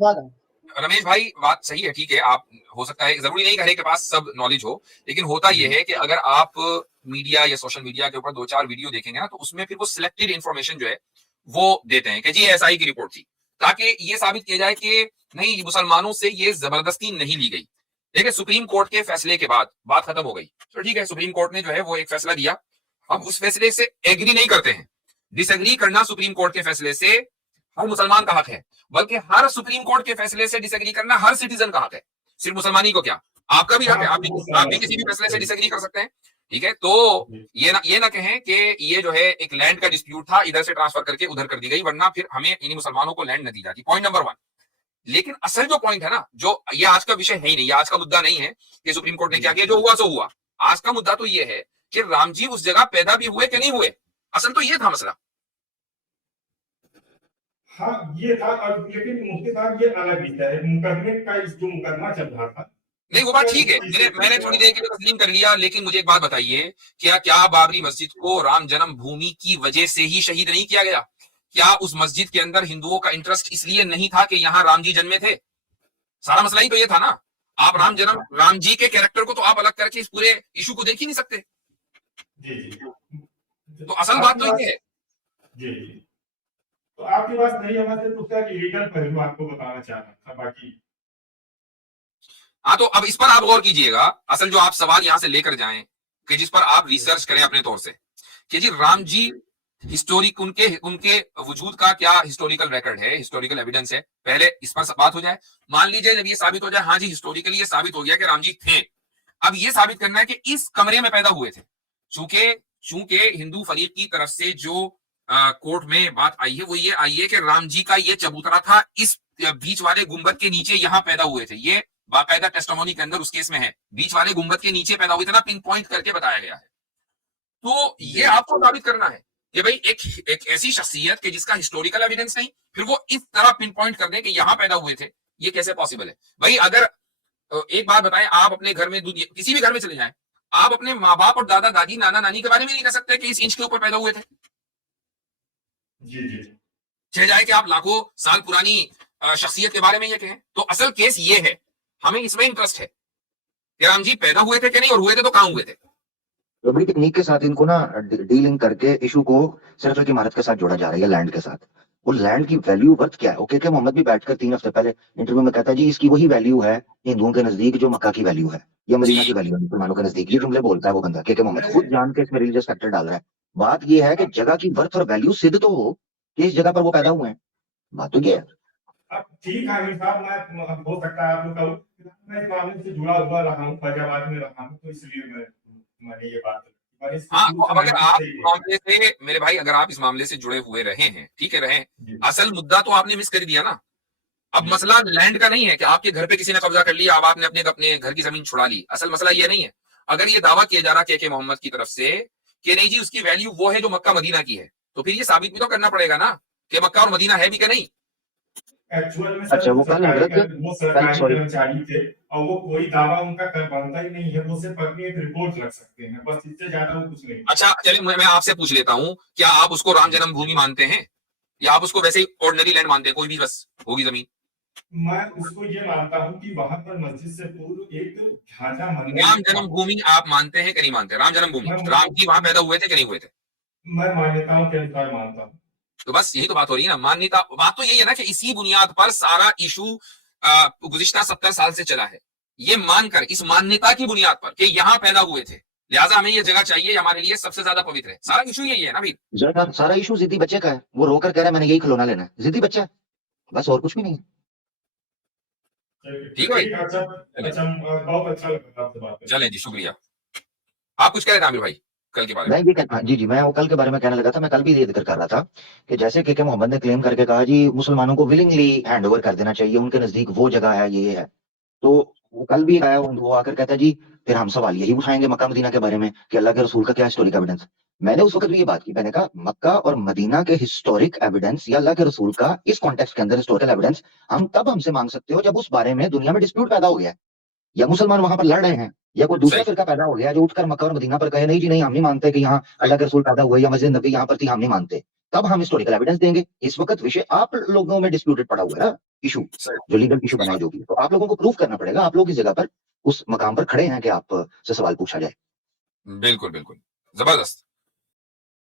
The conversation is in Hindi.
रमेश भाई बात सही है, ठीक है। आप हो सकता है, जरूरी नहीं घरे के पास सब नॉलेज हो, लेकिन होता यह है कि अगर आप मीडिया या सोशल मीडिया के ऊपर दो चार वीडियो देखेंगे ना, तो उसमें फिर वो सिलेक्टेड इन्फॉर्मेशन जो है वो देते हैं कि जी एसआई की रिपोर्ट थी, ताकि ये साबित किया जाए कि नहीं, मुसलमानों से ये जबरदस्ती नहीं ली गई। देखिए, सुप्रीम कोर्ट के फैसले के बाद बात खत्म हो गई, तो ठीक है, सुप्रीम कोर्ट ने जो है वो एक फैसला दिया। हम उस फैसले से एग्री नहीं करते हैं। डिसएग्री करना सुप्रीम कोर्ट के फैसले से हर मुसलमान का हक है, बल्कि हर सुप्रीम कोर्ट के फैसले से डिसएग्री करना हर सिटीजन का हक है। सिर्फ मुसलमानी को क्या, आपका भी हक है, आप भी किसी भी फैसले से डिसएग्री कर सकते हैं। ठीक है, तो ये ना कहें कि ये जो है एक लैंड का डिस्प्यूट था, इधर से ट्रांसफर करके उधर कर दी गई, वरना फिर हमें इन्हीं मुसलमानों को लैंड न दी जाती। Point number 1। लेकिन असल जो पॉइंट है ना, जो ये आज का विषय है ही नहीं, ये आज का मुद्दा नहीं है कि सुप्रीम कोर्ट ने क्या किया, जो हुआ सो हुआ। आज का मुद्दा तो ये है कि राम जी उस जगह पैदा भी हुए कि नहीं हुए। असल तो ये था मसला। हाँ, ये था। और लेकिन मुफ्ती साहब, ये अलग विषय है, मुकदमे का जो मुकदमा चल रहा था। नहीं, वो बात ठीक है, मैंने थोड़ी देर के लिए तस्लीम कर लिया, लेकिन मुझे एक बात बताइए, क्या क्या बाबरी मस्जिद को राम जन्मभूमि की वजह से ही शहीद नहीं किया गया? क्या उस मस्जिद के अंदर हिंदुओं का इंटरेस्ट इसलिए नहीं था कि यहां राम जी जन्मे थे? सारा मसला ही तो ये था ना। आप राम जी के कैरेक्टर को तो आप अलग करके इस पूरे इशू को देख ही नहीं सकते। जी जी। तो असल बात तो ये है। जी जी। तो आपकी बात नहीं है, मैं सिर्फ उसका लीगल पहलू आपको बताना चाह रहा था, बाकी हाँ, तो अब इस पर आप गौर कीजिएगा। असल जो आप सवाल यहां से लेकर जाएं, कि जिस पर आप रिसर्च करें अपने तौर से, कि जी राम जी हिस्टोरिक, उनके उनके वजूद का क्या हिस्टोरिकल रिकॉर्ड है, हिस्टोरिकल एविडेंस है। पहले इस पर बात हो जाए। मान लीजिए जब ये साबित हो जाए, हाँ जी हिस्टोरिकली ये साबित हो गया कि राम जी थे, अब ये साबित करना है कि इस कमरे में पैदा हुए थे। चूंकि चूंकि हिंदू फरीक की तरफ से जो कोर्ट में बात आई है वो ये आई है कि राम जी का ये चबूतरा था इस बीच वाले गुंबद के नीचे, यहां पैदा हुए थे। ये बाकायदा टेस्टिमोनी के अंदर उस केस में है, बीच वाले गुंबद के नीचे पैदा हुए थे ना, पिन पॉइंट करके बताया गया है। तो ये आपको साबित करना है कि भाई एक ऐसी शख्सियत के जिसका हिस्टोरिकल एविडेंस नहीं, फिर वो इस तरह पिन पॉइंट कर दे कि यहां पैदा हुए थे, ये कैसे पॉसिबल है? भाई अगर एक बात बताएं, आप अपने घर में दूध, किसी भी घर में चले जाएं, आप अपने माँ बाप और दादा दादी नाना नानी के बारे में नहीं कह सकते कि इस इंच के ऊपर पैदा हुए थे। जी जी। चाहे जाए कि आप लाखों साल पुरानी शख्सियत के बारे में ये कहें। तो असल केस ये है, हमें इसमें इंटरेस्ट है कि राम जी पैदा हुए थे कि नहीं, और हुए थे तो कहां हुए थे। तो बड़ी टेक्निक के साथ इनको ना डीलिंग करके इशू को सिर्फ एक इमारत के साथ जोड़ा जा रहा है, लैंड के साथ। वो लैंड की वैल्यू वर्थ क्या है? ओके, मोहम्मद भी बैठकर 3 हफ्ते पहले इंटरव्यू में कहता है जी इसकी वही वैल्यू है हिंदुओं के नजदीक जो मक्का की वैल्यू है या मदीना की वैल्यू है मुसलमानों के नजदीक। ये जुमले बोलता है वो बंदा, के मोहम्मद खुद जान के इसमें रिलीजियस फैक्टर डाल रहा है। बात ये है कि जगह की वर्थ और वैल्यू सिद्ध तो हो कि इस जगह पर वो पैदा हुए हैं। बात तो ये है। अब ठीक है आमिर साहब, मैं हो सकता है आप लोग का, मैं इस मामले से जुड़ा हुआ रहा हूँ, फैजाबाद में रहा हूँ, तो इसलिए मैंने ये बात, हाँ, तो अब अगर आप इस मामले से, मेरे भाई अगर आप इस मामले से जुड़े हुए रहे हैं, ठीक है रहे, असल मुद्दा तो आपने मिस कर दिया ना। अब मसला लैंड का नहीं है कि आपके घर पे किसी ने कब्जा कर लिया, अब आपने अपने अपने घर की जमीन छुड़ा ली। असल मसला ये नहीं है। अगर ये दावा किया जा रहा के मोहम्मद की तरफ से कि नहीं जी उसकी वैल्यू वो है जो मक्का मदीना की है, तो फिर ये साबित भी तो करना पड़ेगा ना कि मक्का और मदीना है भी कि नहीं। एक्चुअल में अच्छा, सर वो कल वो कल सरकारी सॉरी कर्मचारी थे, और वो कोई दावा उनका कर बनता ही नहीं है, वो सिर्फ अपनी एक रिपोर्ट रख सकते हैं, बस इससे ज्यादा वो कुछ नहीं। अच्छा चलिए, मैं आपसे पूछ लेता हूँ, क्या आप उसको राम जन्मभूमि मानते हैं, या आप उसको वैसे ही ऑर्डिनरी लैंड मानते हैं, कोई भी बस होगी जमीन? मैं उसको ये मानता हूँ कि वहां पर मस्जिद से पूर्व एक ढांचा मंदिर राम था। जन्मभूमि आप मानते हैं कि नहीं मानते? राम जन्मभूमि, राम जी वहां पैदा हुए थे कि नहीं हुए थे? मैं मान्यताओं के अनुसार मानता हूँ। तो बस यही तो बात हो रही है ना, मान्यता। बात तो यही है ना कि इसी बुनियाद पर सारा इशू गुज़िश्ता 70 साल से चला है। ये मानकर, इस मान्यता की बुनियाद पर कि यहाँ पैदा हुए थे, लिहाजा हमें ये जगह चाहिए, हमारे लिए सबसे ज्यादा पवित्र है। सारा इशू यही है ना भाई। सारा इशू जिद्दी बच्चे का है। वो रोकर कह रहा है मैंने यही खिलौना लेना है, जिद्दी बच्चा है, बस और कुछ भी नहीं। ठीक है भाई, अच्छा अच्छा, बहुत अच्छा लगा आपसे बात करके। चलें जी, शुक्रिया। आप कुछ कह रहे थे आमिर भाई कल के बारे में? मैं ये कहता, जी जी, मैं वो कल के बारे में कहने लगा था। मैं कल भी ये जिक्र कर रहा था कि जैसे के मोहम्मद ने क्लेम करके कहा जी मुसलमानों को विलिंगली हैंड ओवर कर देना चाहिए, उनके नजदीक वो जगह है, ये है। तो वो कल भी आया, वो आकर कहता है जी फिर हम सवाल यही उठाएंगे मक्का मदीना के बारे में कि अल्लाह के रसूल का क्या हिस्टोरिक एविडेंस। मैंने उस वक्त भी ये बात की, मैंने कहा मक्का और मदीना के हिस्टोरिक एविडेंस या अल्लाह के रसूल का इस कॉन्टेक्स्ट के अंदर हिस्टोरिकल एविडेंस हम तब हमसे मांग सकते हो जब उस बारे में दुनिया में डिस्प्यूट पैदा हो गया है। या मुसलमान वहां पर लड़ रहे हैं, या कोई दूसरा सही। फिरका पैदा हो गया जो उठकर मक्का और मदीना पर कहे नहीं जी नहीं, हम नहीं मानते कि यहाँ अल्लाह के रसूल पैदा हुए या मस्जिद नबी यहाँ पर थी, हम नहीं मानते, तब हम हिस्टोरिकल एविडेंस देंगे। इस वक्त विषय आप लोगों में डिस्प्यूटेड पड़ा हुआ है ना, इशू सही। जो लीगल इशू बनाए जो भी, तो आप लोगों को प्रूव करना पड़ेगा, आप लोग इस जगह पर उस मकाम पर खड़े हैं कि आप से सवाल पूछा जाए। बिल्कुल, बिल्कुल। जबरदस्त।